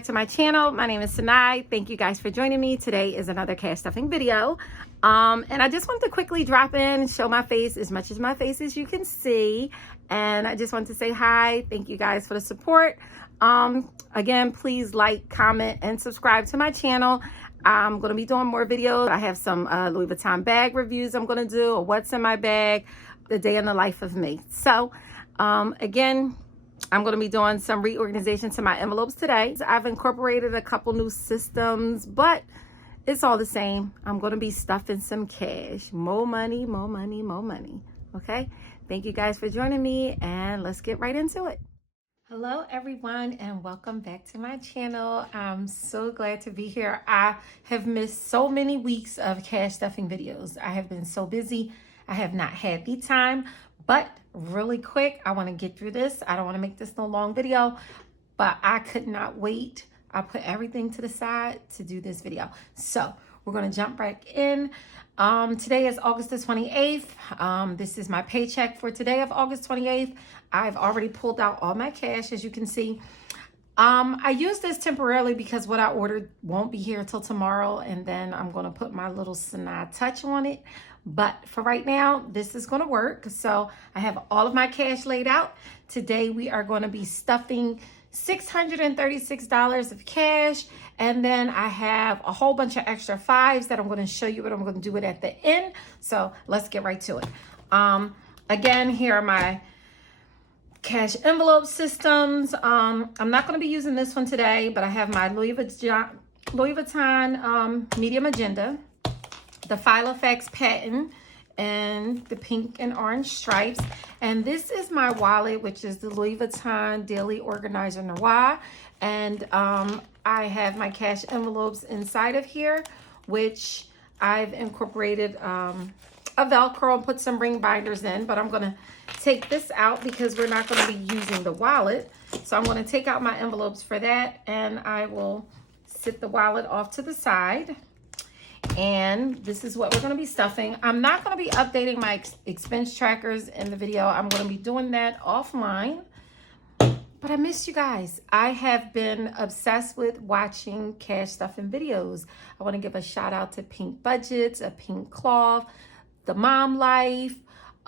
back to my channel. My name is Sanai. Thank you guys for joining me. Today is another cash stuffing video. And I just wanted to quickly drop in and show my face, as much as my face as you can see. And I just wanted to say hi. Thank you guys for the support. Again, please like, comment, and subscribe to my channel. I'm going to be doing more videos. I have some Louis Vuitton bag reviews I'm going to do, or what's in my bag, the day in the life of me. So again, I'm going to be doing some reorganization to my envelopes today. I've incorporated a couple new systems, but it's all the same. I'm going to be stuffing some cash. More money, more money, more money. Okay? Thank you guys for joining me, and let's get right into it. Hello everyone, and welcome back to my channel. I'm so glad to be here. I have missed so many weeks of cash stuffing videos. I have been so busy. I have not had the time, but really quick, I want to get through this. I don't want to make this no long video, but I could not wait. I put everything to the side to do this video. So we're going to jump back in. Today is August the 28th. This is my paycheck for today of August 28th. I've already pulled out all my cash, as you can see. I use this temporarily because what I ordered won't be here till tomorrow, and then I'm going to put my little Sanai touch on it. But for right now, this is going to work. So I have all of my cash laid out. Today we are going to be stuffing $636 of cash, and then I have a whole bunch of extra fives that I'm going to show you, but I'm going to do it at the end. So let's get right to it. Again, here are my cash envelope systems. I'm not going to be using this one today, but I have my Louis Vuitton medium agenda, the Filofax patent, and the pink and orange stripes. And this is my wallet, which is the Louis Vuitton Daily Organizer Noir. And I have my cash envelopes inside of here, which I've incorporated a Velcro and put some ring binders in. But I'm going to take this out because we're not going to be using the wallet. So I'm going to take out my envelopes for that, and I will sit the wallet off to the side. And this is what we're going to be stuffing. I'm not going to be updating my expense trackers in the video. I'm going to be doing that offline. But I missed you guys. I have been obsessed with watching cash stuffing videos. I want to give a shout out to Pink Budgets, a Pink Cloth, The Mom Life,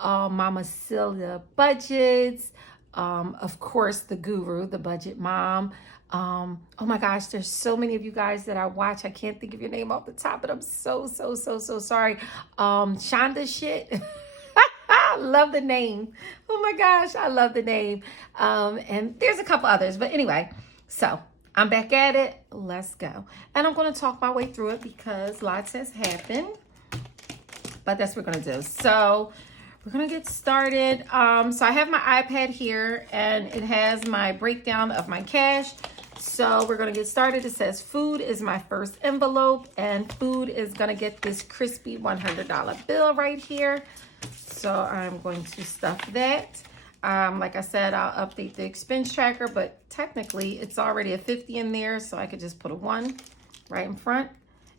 Mama Celia Budgets, of course, the Guru, the Budget Mom. Oh my gosh, there's so many of you guys that I watch. I can't think of your name off the top, but I'm so sorry. Shonda shit. I love the name. Oh my gosh, I love the name. And there's a couple others, but anyway, so I'm back at it. Let's go. And I'm going to talk my way through it because lots has happened, but that's what we're going to do. So we're going to get started. So I have my iPad here, and it has my breakdown of my cash. So we're going to get started. It says food is my first envelope, and food is going to get this crispy $100 bill right here. So I'm going to stuff that. Like I said, I'll update the expense tracker, but technically it's already a 50 in there. So I could just put a 1 right in front,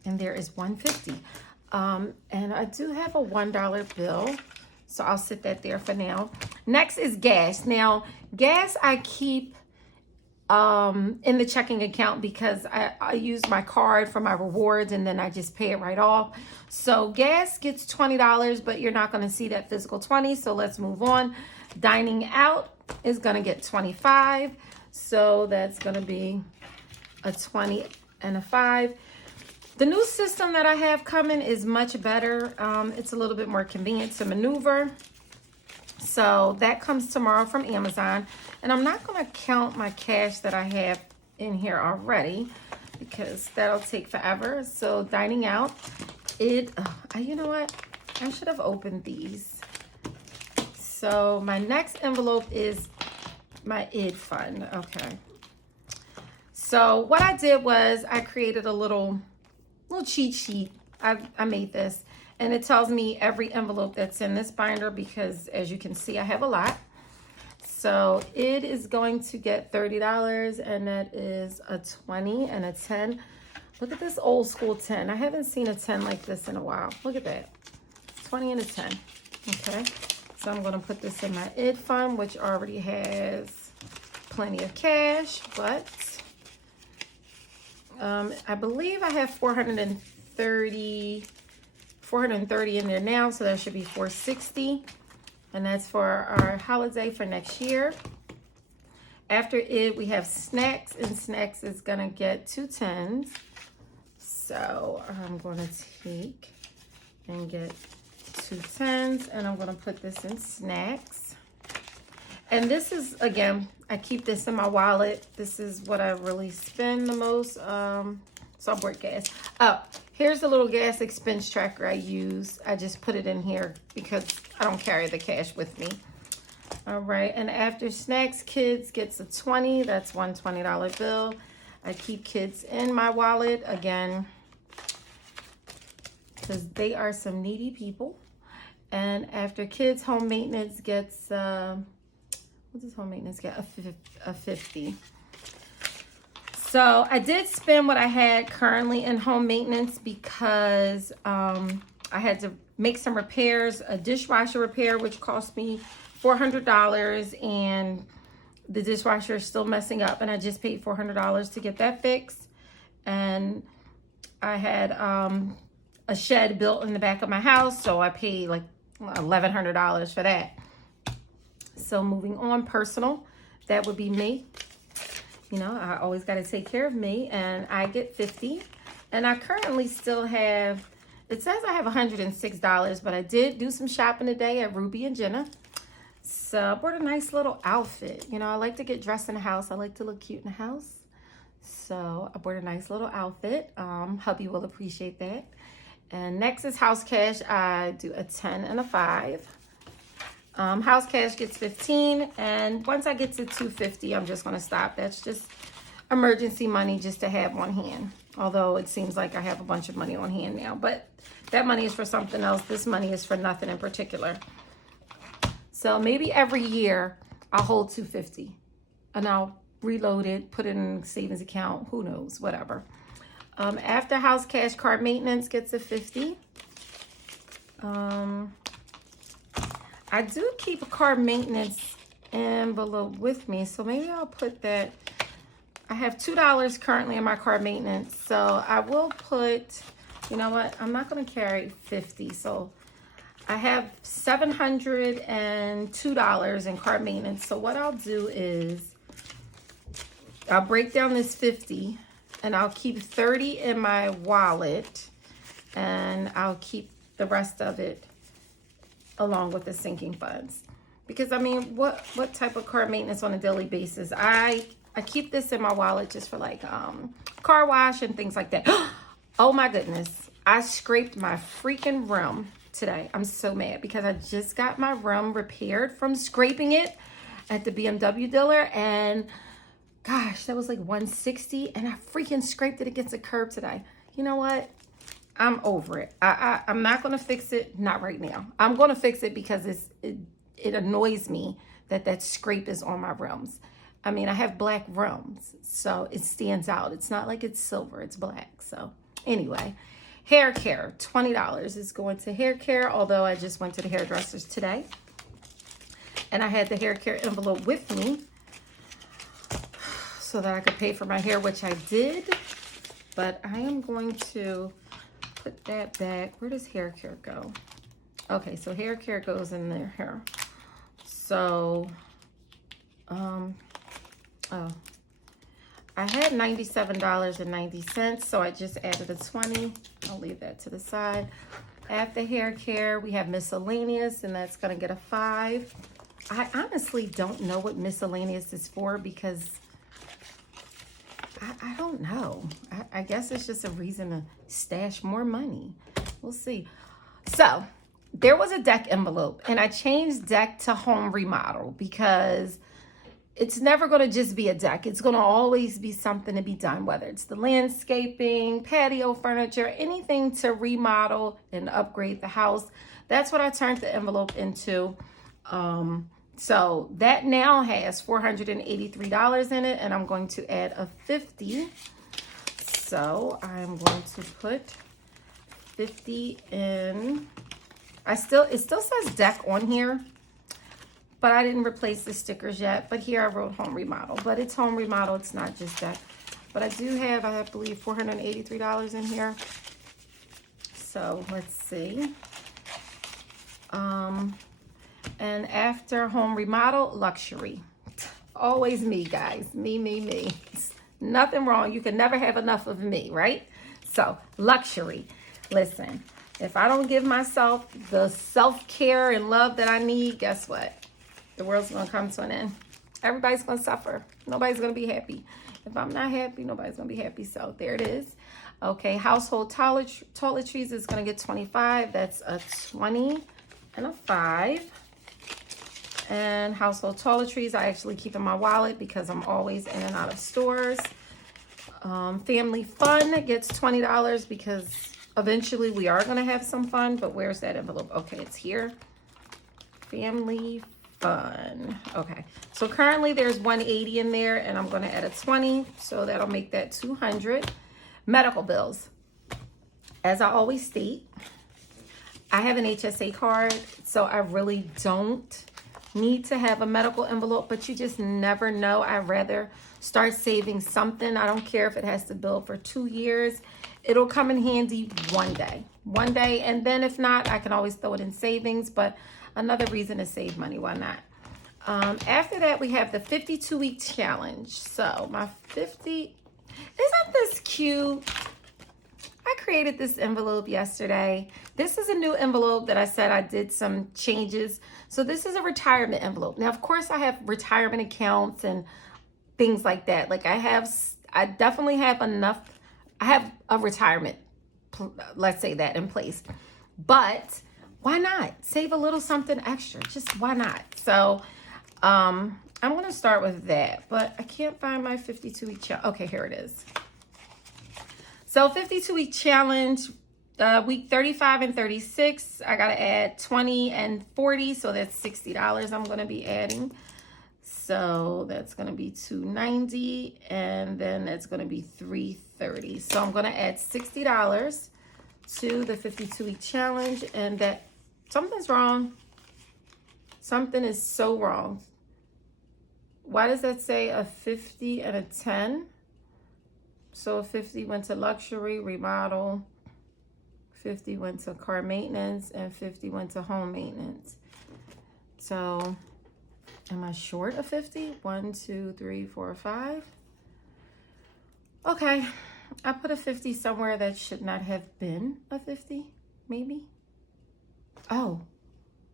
and there is 150. And I do have a $1 bill. So I'll sit that there for now. Next is gas. Now, gas I keep in the checking account because I use my card for my rewards, and then I just pay it right off. So gas gets $20, but you're not going to see that physical 20. So let's move on. Dining out is going to get 25. So that's going to be a 20 and a 5. The new system that I have coming is much better. It's a little bit more convenient to maneuver. So that comes tomorrow from Amazon. And I'm not going to count my cash that I have in here already because that'll take forever. So dining out, you know what? I should have opened these. So my next envelope is my ID fund. Okay. So what I did was I created a little cheat sheet. I made this, and it tells me every envelope that's in this binder because, as you can see, I have a lot. So it is going to get $30, and that is a 20 and a 10. Look at this old school 10. I haven't seen a 10 like this in a while. Look at that. 20 and a 10. Okay. So I'm going to put this in my ID fund, which already has plenty of cash, but I believe I have 430 in there now, so that should be 460. And that's for our holiday for next year. After it, we have snacks, and snacks is gonna get 2 10s. So I'm gonna take and get 2 10s, and I'm gonna put this in snacks. And this is, again, I keep this in my wallet. This is what I really spend the most. Subway gas. Oh, here's the little gas expense tracker I use. I just put it in here because I don't carry the cash with me. All right, and after snacks, kids gets a 20. That's one $20 bill. I keep kids in my wallet, again, because they are some needy people. And after kids, home maintenance gets, what does home maintenance get? A 50. So I did spend what I had currently in home maintenance because I had to make some repairs, a dishwasher repair, which cost me $400, and the dishwasher is still messing up, and I just paid $400 to get that fixed. And I had a shed built in the back of my house, so I paid like $1,100 for that. So moving on, personal, that would be me. You know, I always got to take care of me, and I get 50. And I currently still have, it says I have $106, but I did do some shopping today at Ruby and Jenna. So I bought a nice little outfit. You know, I like to get dressed in the house. I like to look cute in the house. So I bought a nice little outfit. Hubby will appreciate that. And next is house cash. I do a 10 and a 5. House cash gets 15, and once I get to 250, I'm just going to stop. That's just emergency money just to have on hand. Although it seems like I have a bunch of money on hand now, but that money is for something else. This money is for nothing in particular. So maybe every year I'll hold 250 and I'll reload it, put it in a savings account, who knows, whatever. After house cash, card maintenance gets a 50. I do keep a car maintenance envelope with me, so maybe I'll put that. I have $2 currently in my car maintenance, so I will put, you know what, I'm not going to carry 50, so I have $702 in car maintenance. So what I'll do is I'll break down this 50, and I'll keep 30 in my wallet, and I'll keep the rest of it along with the sinking funds. Because I mean, what type of car maintenance on a daily basis? I keep this in my wallet just for like car wash and things like that. Oh my goodness, I scraped my freaking rim today. I'm so mad because I just got my rim repaired from scraping it at the BMW dealer, and gosh, that was like $160, and I freaking scraped it against a curb today. You know what? I'm over it. I'm not going to fix it. Not right now. I'm going to fix it because it annoys me that scrape is on my rims. I mean, I have black rims, so it stands out. It's not like it's silver. It's black. So anyway, hair care, $20 is going to hair care, although I just went to the hairdressers today. And I had the hair care envelope with me so that I could pay for my hair, which I did. But I am going to put that back. Where does hair care go? Okay, so hair care goes in there here. So, oh, I had $97.90, so I just added a 20. I'll leave that to the side. After hair care, we have miscellaneous, and that's gonna get a 5. I honestly don't know what miscellaneous is for because I don't know. I guess it's just a reason to stash more money. We'll see. So there was a deck envelope, and I changed deck to home remodel because it's never going to just be a deck. It's going to always be something to be done, whether it's the landscaping, patio furniture, anything to remodel and upgrade the house. That's what I turned the envelope into. So that now has $483 in it, and I'm going to add a 50. So I'm going to put 50 in. It still says deck on here, but I didn't replace the stickers yet. But here I wrote home remodel, but it's home remodel. It's not just deck. But I do have, I believe, $483 in here. So let's see. And after home remodel, luxury. Always me, guys. Me. Nothing wrong. You can never have enough of me, right? So luxury. Listen, if I don't give myself the self-care and love that I need, guess what? The world's going to come to an end. Everybody's going to suffer. Nobody's going to be happy. If I'm not happy, nobody's going to be happy. So there it is. Okay, household toiletries is going to get 25. That's a 20 and a 5. And household toiletries, I actually keep in my wallet because I'm always in and out of stores. Family fun gets $20 because eventually we are going to have some fun. But where's that envelope? Okay, it's here. Family fun. Okay, so currently there's 180 in there, and I'm going to add a 20, so that'll make that 200. Medical bills. As I always state, I have an HSA card, so I really don't need to have a medical envelope, but you just never know. I'd rather start saving something. I don't care if it has to build for 2 years. It'll come in handy one day, and then if not, I can always throw it in savings. But another reason to save money, why not? After that, we have the 52-week challenge. So my 50, isn't this cute? I created this envelope yesterday. This is a new envelope that I said I did some changes. So this is a retirement envelope. Now, of course, I have retirement accounts and things like that. Like I definitely have enough. I have a retirement, let's say that, in place. But why not save a little something extra? Just why not? So I'm going to start with that, but I can't find my 52-week challenge. Okay, here it is. So 52-week challenge, week 35 and 36, I got to add 20 and 40, so that's $60 I'm going to be adding. So that's going to be $290, and then that's going to be $330. So I'm going to add $60 to the 52-week challenge, and that something's wrong. Something is so wrong. Why does that say a 50 and a 10? So a 50 went to luxury, remodel, 50 went to car maintenance, and 50 went to home maintenance. So am I short of 50? 1, 2, 3, 4, 5. Okay, I put a 50 somewhere that should not have been a 50, maybe. Oh,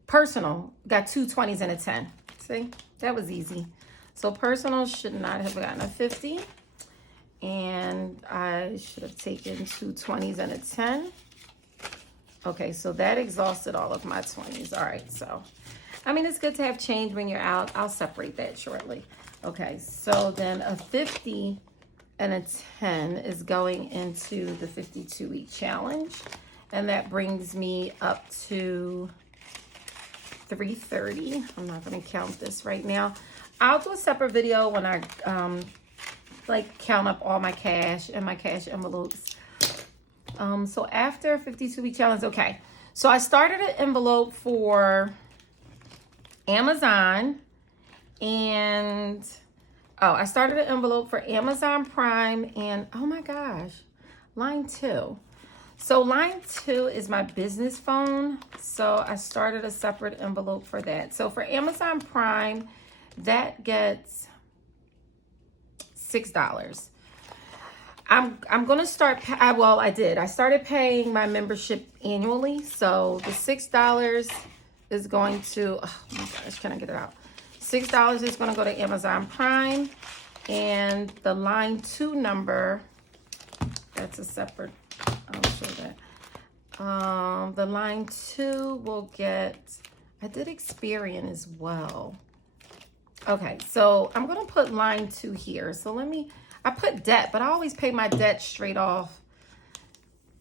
personal, got 2 20s and a 10. See, that was easy. So personal should not have gotten a 50. And I should have taken 2 20s and a 10. Okay, so that exhausted all of my 20s. All right, so, I mean, it's good to have change when you're out. I'll separate that shortly. Okay, so then a 50 and a 10 is going into the 52-week challenge. And that brings me up to $330. I'm not going to count this right now. I'll do a separate video when I count up all my cash and my cash envelopes. So after 52-week challenge, okay. So I started an envelope for Amazon, and I started an envelope for Amazon Prime, and oh my gosh, line 2. So line 2 is my business phone. So I started a separate envelope for that. So for Amazon Prime, that gets $6. I'm going to start, I did. I started paying my membership annually. So the $6 is going to, oh my gosh, can I get it out? $6 is going to go to Amazon Prime. And the line 2 number, that's a separate, I'll show that. The line 2 will get, I did Experian as well. Okay, so I'm going to put line 2 here. So I put debt, but I always pay my debt straight off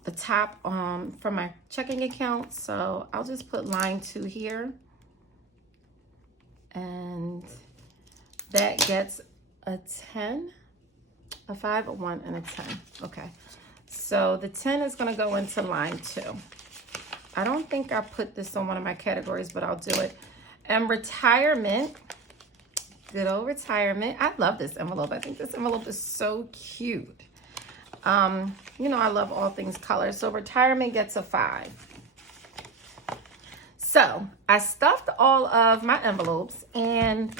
the top from my checking account. So I'll just put line 2 here. And that gets a 10, a 5, a 1, and a 10. Okay, so the 10 is going to go into line 2. I don't think I put this on one of my categories, but I'll do it. And retirement, Good old retirement. I love this envelope. I think this envelope is so cute. You know, I love all things color. So retirement gets a 5. So I stuffed all of my envelopes, and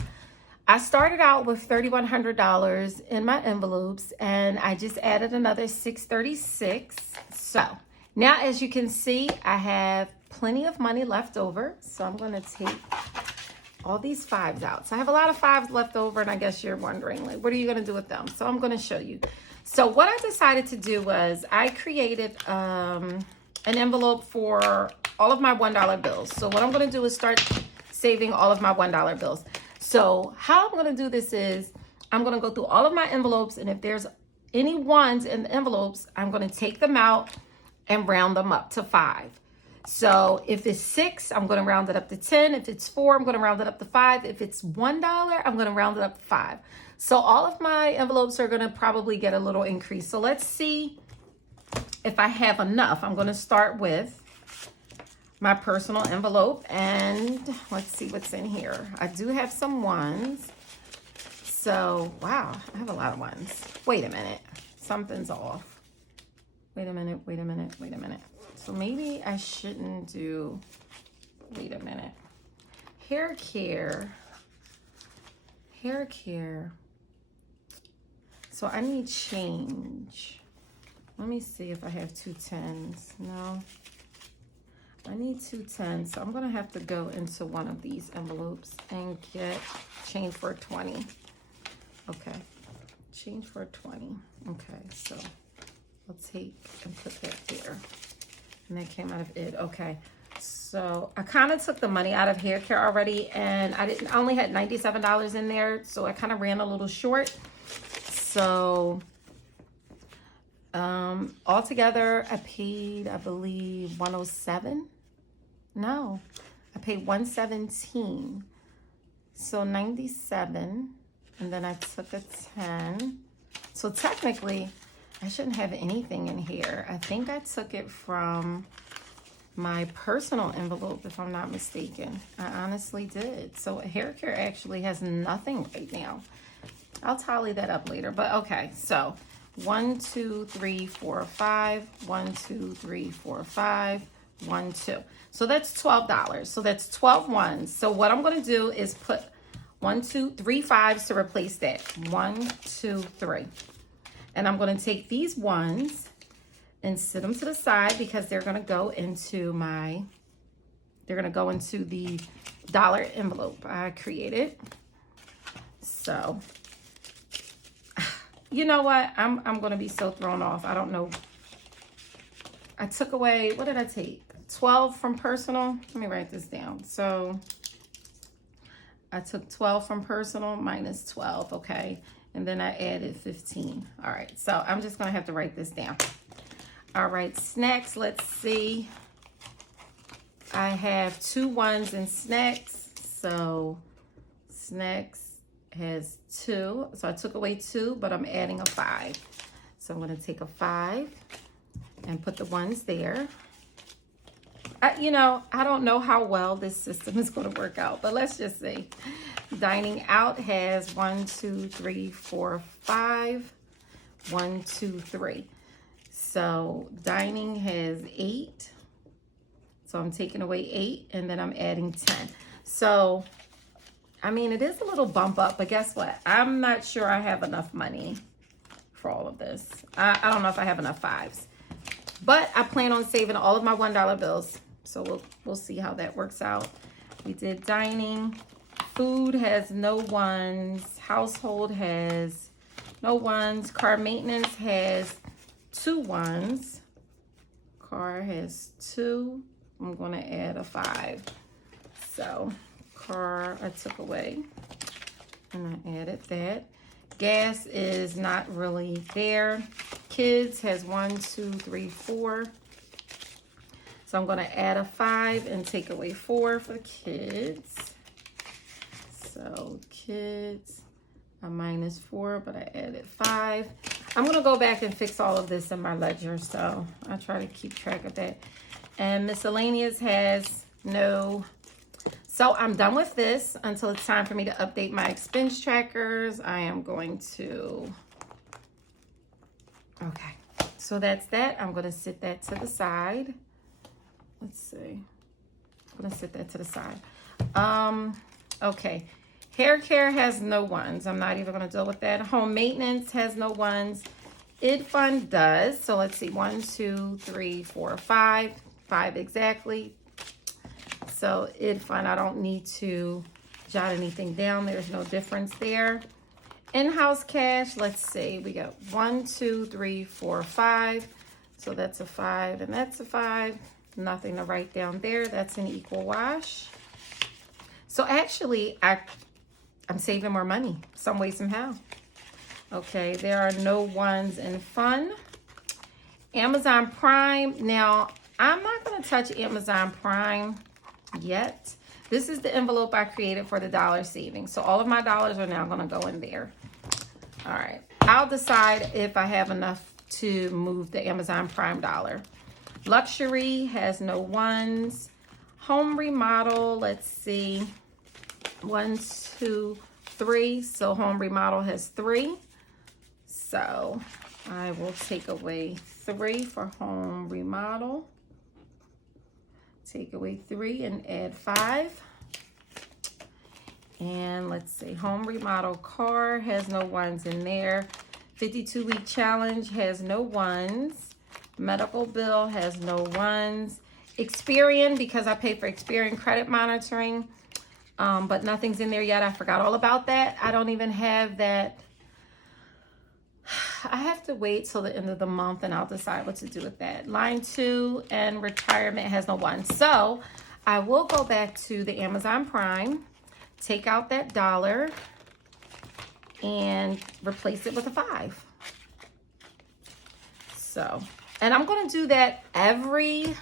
I started out with $3,100 in my envelopes, and I just added another $636. So now, as you can see, I have plenty of money left over. So I'm going to take all these 5s out. So I have a lot of 5s left over, and I guess you're wondering, like, what are you going to do with them? So I'm going to show you. So what I decided to do was I created an envelope for all of my $1 bills. So what I'm going to do is start saving all of my $1 bills. So how I'm going to do this is I'm going to go through all of my envelopes, and if there's any ones in the envelopes, I'm going to take them out and round them up to 5. So if it's 6, I'm going to round it up to 10. If it's 4, I'm going to round it up to 5. If it's $1, I'm going to round it up to 5. So all of my envelopes are going to probably get a little increase. So let's see if I have enough. I'm going to start with my personal envelope, and let's see what's in here. I do have some ones. So, wow, I have a lot of ones. Wait a minute. Something's off. Wait a minute. So maybe I shouldn't do, wait a minute. Hair care. So I need change. Let me see if I have 2 10s. No, I need 2 10s. So I'm gonna have to go into one of these envelopes and get change for 20. Okay, change for 20. Okay, so I'll take and put that there. And that came out of it. Okay, so I kind of took the money out of hair care already, and I only had $97 in there, so I kind of ran a little short. So altogether I paid, I believe, 107. No, I paid 117. So 97, and then I took a 10. So technically I shouldn't have anything in here. I think I took it from my personal envelope, if I'm not mistaken. I honestly did. So hair care actually has nothing right now. I'll tally that up later, but okay. So 1 2 3 4 5, 1 2 3 4 5, 1 2. So that's $12. So that's 12 ones. So what I'm going to do is put 1 2 3 5s to replace that. 1 2 3. And I'm going to take these ones and sit them to the side because they're going to go into the dollar envelope I created. So, you know what? I'm going to be so thrown off. I don't know. I took away, what did I take? 12 from personal. Let me write this down. So I took 12 from personal minus 12. Okay. And then I added 15. All right. So I'm just going to have to write this down. All right. Snacks. Let's see. I have 2 ones in snacks. So snacks has 2. So I took away 2, but I'm adding a 5. So I'm going to take a 5 and put the ones there. I don't know how well this system is going to work out, but let's just see. Dining out has 1 2 3 4 5. 1 2 3. So dining has 8. So I'm taking away 8, and then I'm adding 10. So, I mean, it is a little bump up, but guess what? I'm not sure I have enough money for all of this. I don't know if I have enough 5s. But I plan on saving all of my $1 bills. So we'll see how that works out. We did dining. Food has no 1s. Household has no 1s. Car maintenance has 2 1s. Car has 2. I'm going to add a 5. So car I took away and I added that. Gas is not really there. Kids has 1 2 3 4. So I'm going to add a 5 and take away 4 for the kids. So kids are minus 4, but I added 5. I'm going to go back and fix all of this in my ledger, so I try to keep track of that. And miscellaneous has no. So I'm done with this until it's time for me to update my expense trackers. I am going to, okay. So that's that. I'm going to sit that to the side. Let's see. I'm going to sit that to the side. Okay. Hair care has no ones. I'm not even going to deal with that. Home maintenance has no ones. Id fund does. So let's see. 1, 2, 3, 4, 5. 5 exactly. So id fund, I don't need to jot anything down. There's no difference there. In-house cash, let's see. We got 1, 2, 3, 4, 5. So that's a 5 and that's a 5. Nothing to write down there. That's an equal wash. So actually, I'm saving more money some way, somehow. Okay, there are no ones in fun. Amazon Prime. Now, I'm not going to touch Amazon Prime yet. This is the envelope I created for the dollar savings. So all of my dollars are now going to go in there. All right. I'll decide if I have enough to move the Amazon Prime dollar. Luxury has no ones. Home remodel, let's see. 1, 2, 3. So home remodel has 3. So I will take away 3 for home remodel. Take away 3 and add 5. And let's see, home remodel car has no ones in there. 52-week challenge has no ones. Medical bill has no ones. Experian, because I pay for Experian credit monitoring, but nothing's in there yet. I forgot all about that. I don't even have that. I have to wait till the end of the month and I'll decide what to do with that. Line 2 and retirement has no one. So I will go back to the Amazon Prime, take out that dollar and replace it with a 5. So, and I'm going to do that every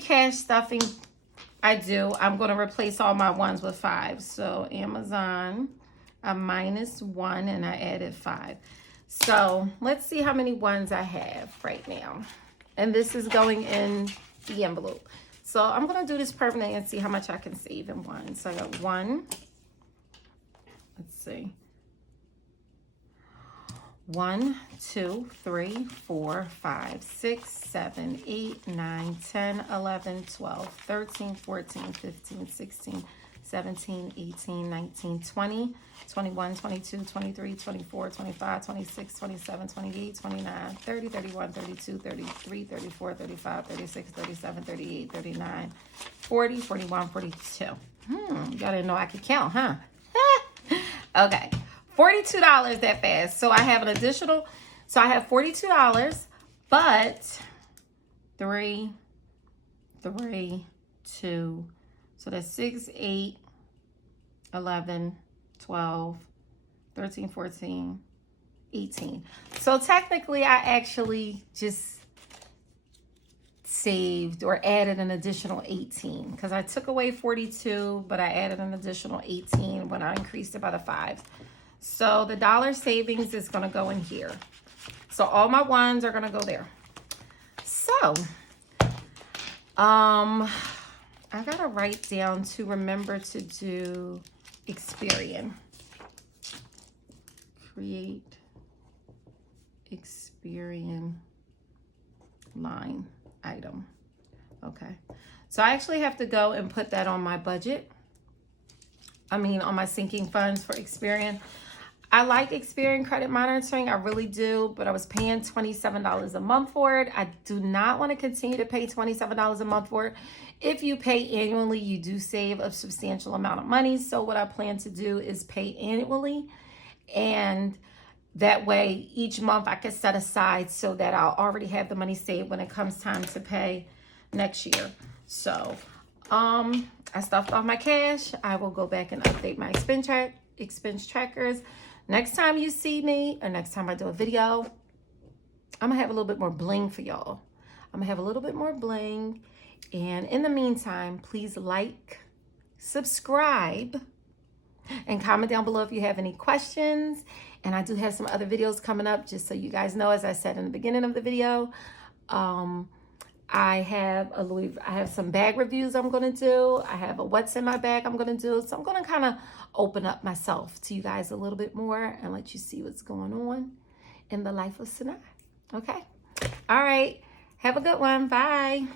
cash stuffing I do. I'm going to replace all my ones with 5. So Amazon, I minus 1 and I added 5. So let's see how many ones I have right now. And this is going in the envelope. So I'm going to do this permanently and see how much I can save in one. So I got 1. Let's see. 1, 2, 3, 4, 5, 6, 7, 8, 9, 10, 11, 12, 13, 14, 15, 16, 17, 18, 19, 20, 21, 22, 23, 24, 25, 26, 27, 28, 29, 30, 31, 32, 33, 34, 35, 36, 37, 38, 39, 40, 41, 42. Y'all didn't know I could count, huh? Okay. $42 that fast. So I have an additional, so I have $42, but 3, 2, so that's 6, 8, 11, 12, 13, 14, 18. So technically I actually just saved or added an additional 18 because I took away 42, but I added an additional 18 when I increased it by the 5s. So the dollar savings is going to go in here. So all my ones are going to go there. So, I got to write down to remember to do Experian. Create Experian line item. Okay. So I actually have to go and put that on my budget. On my sinking funds for Experian. I like Experian credit monitoring. I really do, but I was paying $27 a month for it. I do not want to continue to pay $27 a month for it. If you pay annually, you do save a substantial amount of money. So what I plan to do is pay annually. And that way, each month I can set aside so that I'll already have the money saved when it comes time to pay next year. So, I stuffed off my cash. I will go back and update my expense trackers. Next time you see me, or next time I do a video, I'm going to have a little bit more bling for y'all. I'm going to have a little bit more bling. And in the meantime, please like, subscribe, and comment down below if you have any questions. And I do have some other videos coming up, just so you guys know, as I said in the beginning of the video. I have some bag reviews I'm going to do. I have a what's in my bag I'm going to do. So I'm going to kind of open up myself to you guys a little bit more and let you see what's going on in the life of Sanaa. Okay. All right. Have a good one. Bye.